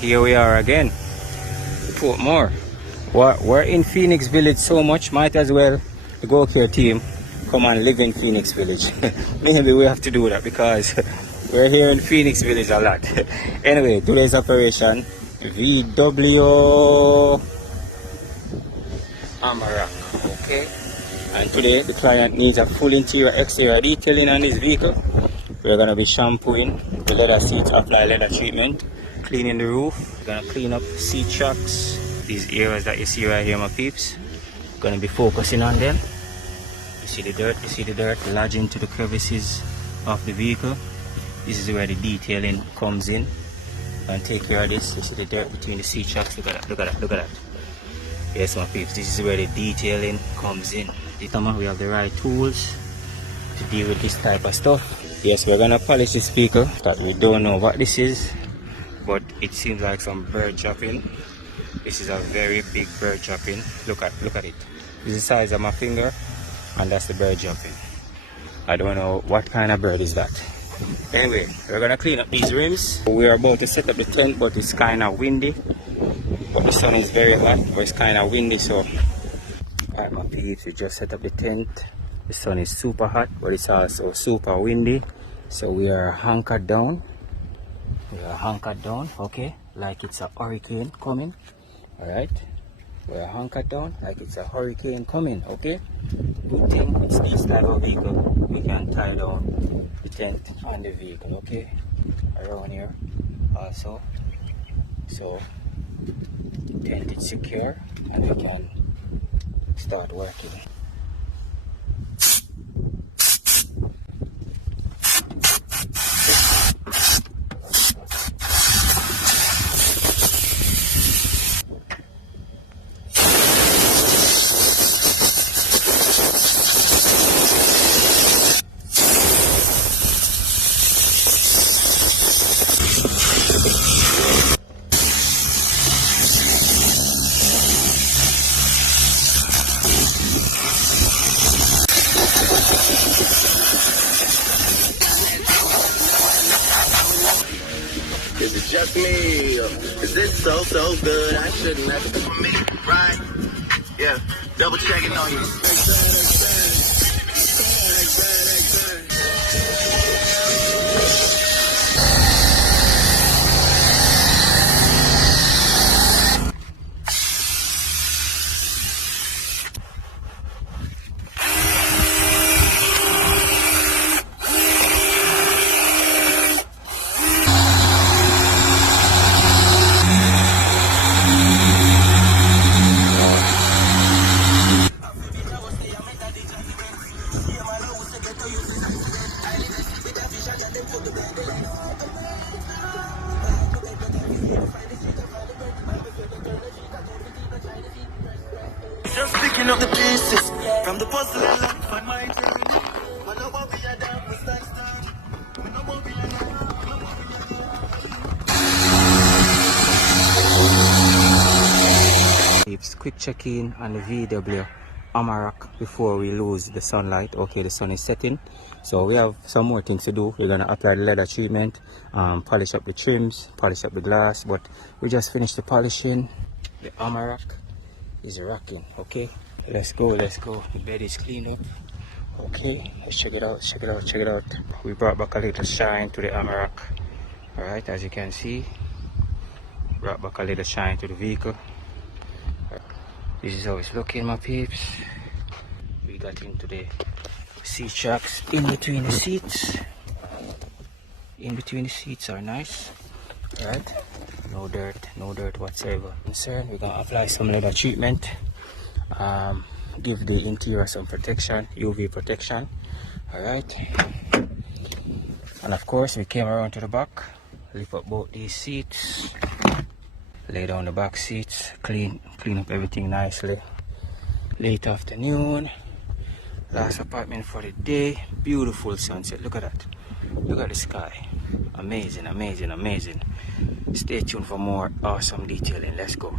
here we are again. Portmore. We're in Phoenix Village so much, might as well the Go Care team come and live in Phoenix Village. Maybe we have to do that because we're here in Phoenix Village a lot. Anyway, today's operation VW Amarak. Okay, and today the client needs a full interior exterior detailing on this vehicle. We're gonna be shampooing the leather seats, apply leather treatment, cleaning the roof. We're gonna clean up seat tracks, these areas that you see right here, my peeps. Gonna be focusing on them. You see the dirt lodging into the crevices of the vehicle. This is where the detailing comes in, and take care of this. You see the dirt between the seat tracks. Look at that. Yes, my peeps, this is where the detailing comes in. We have the right tools to deal with this type of stuff. Yes, we're gonna polish this vehicle. That we don't know what this is, but it seems like some bird dropping. This is a very big bird dropping. Look at it. This is the size of my finger, and that's the bird dropping. I don't know what kind of bird is that. Anyway, we're gonna clean up these rims. We are about to set up the tent, but it's kind of windy. But the sun is very hot, but it's kind of windy, so alright, my peeps, we just set up the tent. The sun is super hot, but it's also super windy, so we are hunkered down. Okay, like it's a hurricane coming. Alright, we are hunkered down like it's a hurricane coming. Okay, good thing it's this type of vehicle, we can tie down the tent on the vehicle. Okay, around here also, so the tent is secure and we can start working. Is it just me? Is this so good? I shouldn't have to for me, right? Yeah, double checking on you. Just picking up the pieces from the puzzle and life on my journey. When I won't be a damn mistakes done. When I won't be a damn. Quick check-in on the VW Amarak before we lose the sunlight. Okay, the sun is setting, so we have some more things to do. We're gonna apply the leather treatment, polish up the trims, polish up the glass, but we just finished the polishing. The Amarak is rocking. Okay, let's go. The bed is cleaned up. Okay, let's check it out. We brought back a little shine to the Amarak. All right, as you can see, brought back a little shine to the vehicle. This is how it's looking, my peeps. We got into the seat tracks in between the seats. Are nice. All right, no dirt whatsoever. Concern, we're gonna apply some leather treatment, give the interior some protection, UV protection. All right, and of course we came around to the back, lift up both these seats, lay down the back seats, clean up everything nicely. Late afternoon, last apartment for the day. Beautiful sunset. Look at that. Look at the sky. Amazing. Stay tuned for more awesome detailing. Let's go.